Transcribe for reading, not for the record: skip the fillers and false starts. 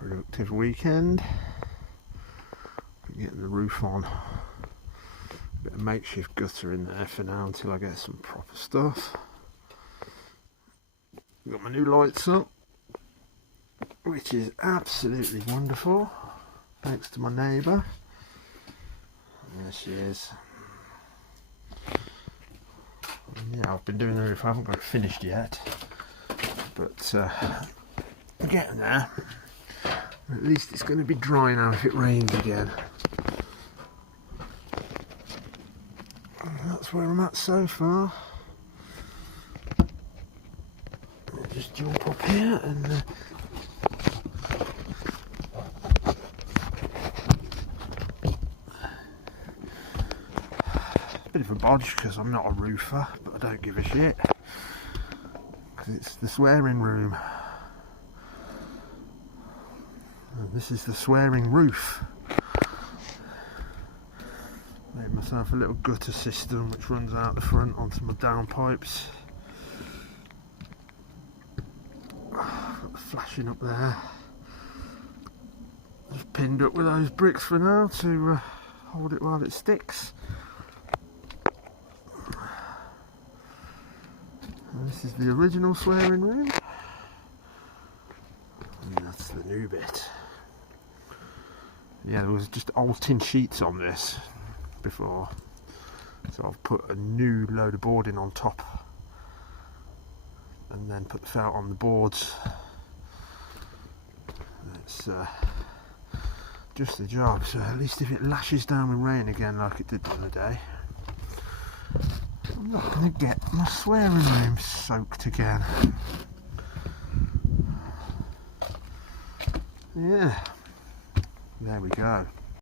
productive weekend. Getting the roof on. Bit of makeshift gutter in there for now until I get some proper stuff. Got my new lights up, which is absolutely wonderful, thanks to my neighbour. There she is. Yeah, I've been doing the roof, I haven't got it finished yet, but I'm getting there. At least it's going to be dry now if it rains again. And that's where I'm at so far. I'll just jump up here and bit of a bodge because I'm not a roofer, but I don't give a shit because it's the swearing room. And this is the swearing roof. Made myself a little gutter system which runs out the front onto my downpipes. Got the flashing up there. Just pinned up with those bricks for now to hold it while it sticks. And this is the original swearing room. And that's the new bit. Yeah, there was just old tin sheets on this before, so I've put a new load of boarding on top and then put the felt on the boards. It's just the job, so at least if it lashes down with rain again like it did the other day, I'm not going to get my swearing room soaked again. Yeah, there we go.